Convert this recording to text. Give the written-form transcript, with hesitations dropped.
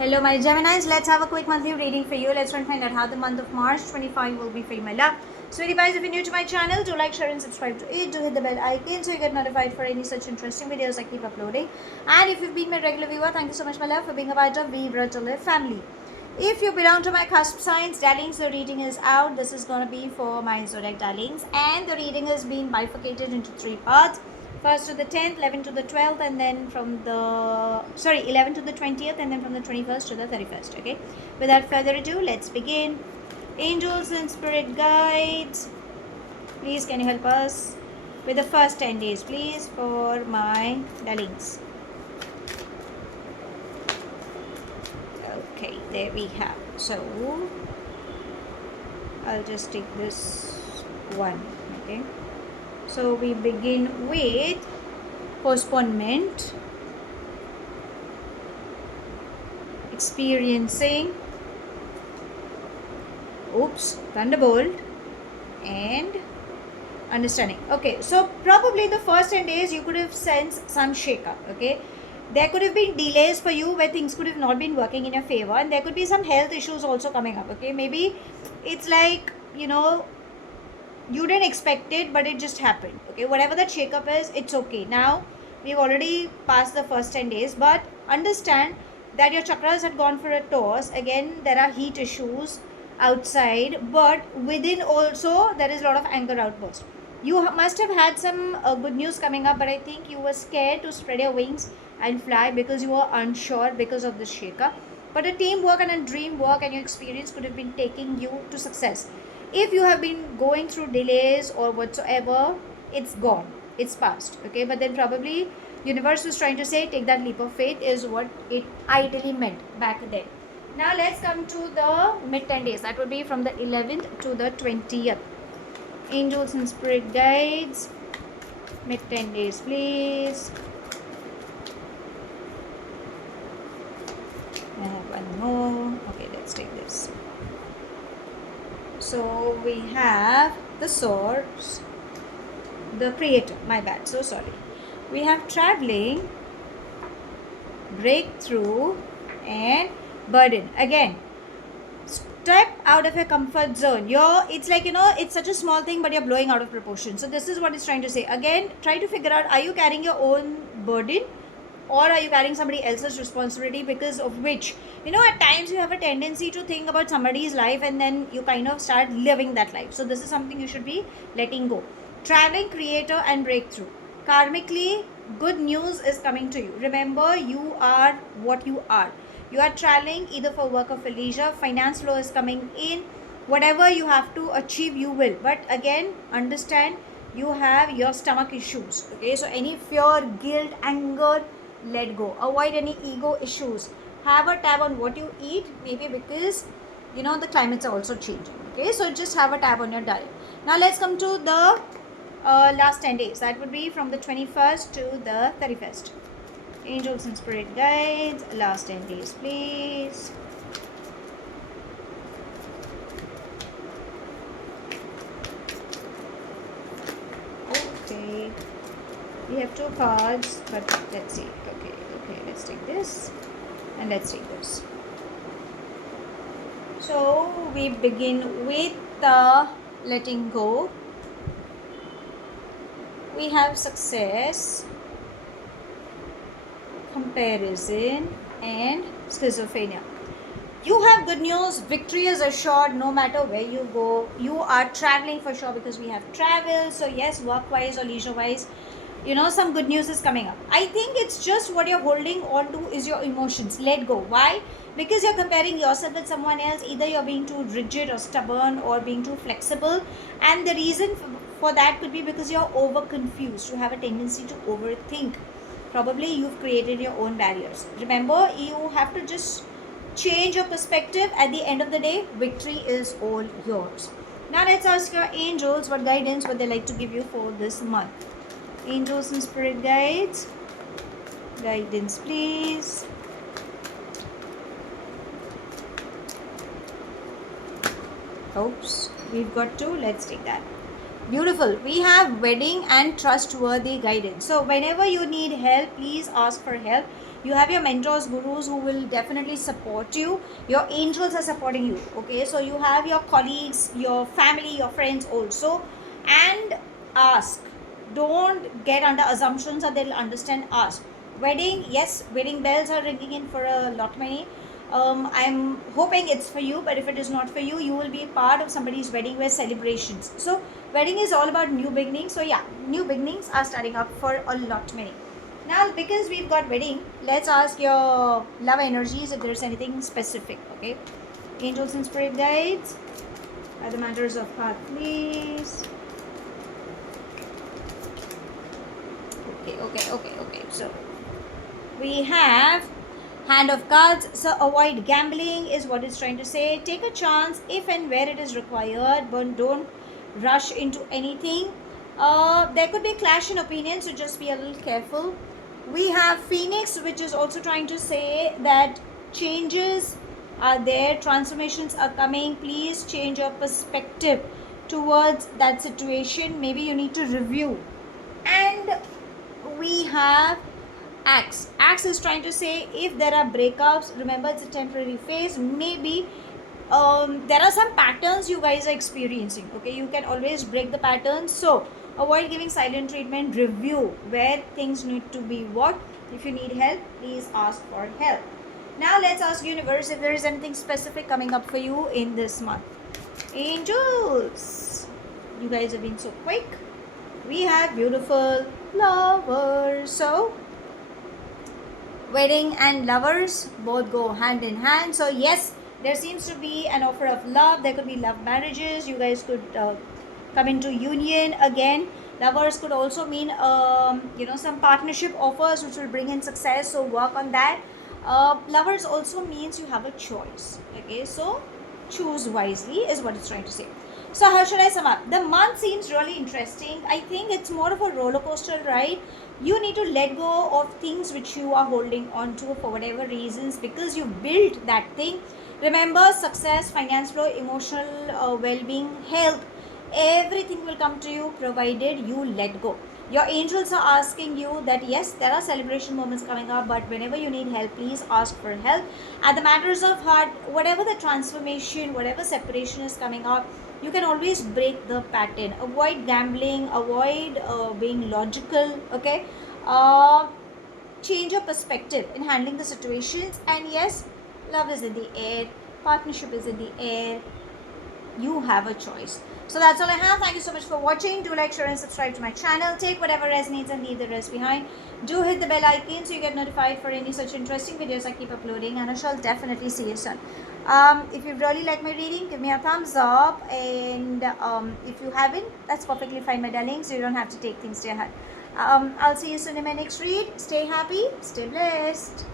Hello my Geminis, let's have a quick monthly reading for you. Let's try and find out how the month of March 25 will be for you, my love. So guys, if you're new to my channel, do like, share and subscribe to it. Do hit the bell icon so you get notified for any such interesting videos I keep uploading. And if you've been my regular viewer, thank you so much, my love, for being a part of Vibra to Live family. If you belong to my cusp signs, darlings, the reading is out. This is going to be for my zodiac darlings. And the reading has been bifurcated into 3 parts. First to the 10th, 11 to the 12th, and then from the 11 to the 20th, and then from the 21st to the 31st. Okay, without further ado, let's begin. Angels and spirit guides, please can you help us with the first 10 days, please, for my darlings. Okay, there we have. So I'll just take this one. Okay, so we begin with postponement, experiencing, thunderbolt, and understanding. Okay, so probably the first 10 days you could have sensed some shake-up. Okay, there could have been delays for you where things could have not been working in your favor, and there could be some health issues also coming up. Okay, maybe it's like, you didn't expect it, but it just happened. Okay, whatever that shake-up is, it's okay. Now we've already passed the first 10 days, but understand that your chakras had gone for a toss. Again, there are heat issues outside, but within also there is a lot of anger outburst. You must have had some good news coming up, but I think you were scared to spread your wings and fly because you were unsure because of the shake-up. But a teamwork and a dream work and your experience could have been taking you to success. If you have been going through delays or whatsoever, it's gone, it's past. Okay, but then probably universe was trying to say take that leap of faith is what it ideally meant back then. Now let's come to the mid 10 days. That would be from the 11th to the 20th. Angels and spirit guides, mid 10 days, please. I have one more. Okay, let's take this. So we have the swords, the creator, my bad, so sorry. We have traveling, breakthrough, and burden. Again, step out of your comfort zone. It's like, it's such a small thing, but you're blowing out of proportion. So this is what it's trying to say. Again, try to figure out, are you carrying your own burden, or are you carrying somebody else's responsibility, because of which, at times you have a tendency to think about somebody's life and then you kind of start living that life. So this is something you should be letting go. Traveling, creator, and breakthrough. Karmically, good news is coming to you. Remember, you are what you are. You are traveling either for work or for leisure. Finance flow is coming in. Whatever you have to achieve, you will. But again, understand, you have your stomach issues. Okay, so any fear, guilt, anger, let go. Avoid any ego issues. Have a tab on what you eat, maybe because the climates are also changing. Okay, so just have a tab on your diet. Now let's come to the last 10 days. That would be from the 21st to the 31st. Angels and spirit guides, last 10 days, please. Okay, we have 2 cards, but let's see. Okay, let's take this and let's take this. So we begin with the letting go. We have success, comparison, and schizophrenia. You have good news. Victory is assured no matter where you go. You are traveling for sure because we have travel. So yes, work-wise or leisure-wise, some good news is coming up. I think it's just what you're holding on to is your emotions. Let go. Why? Because you're comparing yourself with someone else. Either you're being too rigid or stubborn or being too flexible. And the reason for that could be because you're over confused. You have a tendency to overthink. Probably you've created your own barriers. Remember, you have to just change your perspective. At the end of the day, victory is all yours. Now let's ask your angels what guidance would they like to give you for this month. Angels and spirit guides, guidance please. Oops, we've got 2. Let's take that. Beautiful. We have wedding and trustworthy guidance. So whenever you need help, please ask for help. You have your mentors, gurus who will definitely support you. Your angels are supporting you. Okay, so you have your colleagues, your family, your friends also. And ask. Don't get under assumptions that they'll understand. Ask. Wedding, yes, wedding bells are ringing in for a lot many. I'm hoping it's for you, but if it is not for you, you will be part of somebody's wedding with celebrations. So wedding is all about new beginnings. So yeah, new beginnings are starting up for a lot many. Now, because we've got wedding, let's ask your love energies if there's anything specific. Okay, angels and spirit guides are the matters of heart, please. Okay. So we have hand of cards. So avoid gambling is what it's trying to say. Take a chance if and where it is required, but don't rush into anything. There could be clash in opinions, so just be a little careful. We have Phoenix, which is also trying to say that changes are there, transformations are coming. Please change your perspective towards that situation. Maybe you need to review. And we have Axe. Axe is trying to say if there are breakups, remember it's a temporary phase. Maybe there are some patterns you guys are experiencing. Okay, you can always break the patterns. So avoid giving silent treatment. Review where things need to be what. If you need help, please ask for help. Now let's ask universe if there is anything specific coming up for you in this month. Angels, you guys have been so quick. We have beautiful lovers. So wedding and lovers both go hand in hand. So yes, there seems to be an offer of love. There could be love marriages. You guys could come into union again. Lovers could also mean some partnership offers which will bring in success, so work on that. Lovers also means you have a choice. Okay, so choose wisely is what it's trying to say. So how should I sum up? The month seems really interesting. I think it's more of a roller coaster ride. You need to let go of things which you are holding on to for whatever reasons, because you built that thing. Remember, success, finance flow, emotional well-being, health, everything will come to you provided you let go. Your angels are asking you that yes, there are celebration moments coming up, but whenever you need help, please ask for help. At the matters of heart, whatever the transformation, whatever separation is coming up, you can always break the pattern. Avoid gambling, avoid being logical. Okay, change your perspective in handling the situations. And yes, love is in the air, partnership is in the air. You have a choice. So that's all I have. Thank you so much for watching. Do like, share and subscribe to my channel. Take whatever resonates and leave the rest behind. Do hit the bell icon so you get notified for any such interesting videos I keep uploading, and I shall definitely see you soon. If you really like my reading, give me a thumbs up, and if you haven't, that's perfectly fine, my darlings. You don't have to take things to your heart. I'll see you soon in my next read. Stay happy, stay blessed.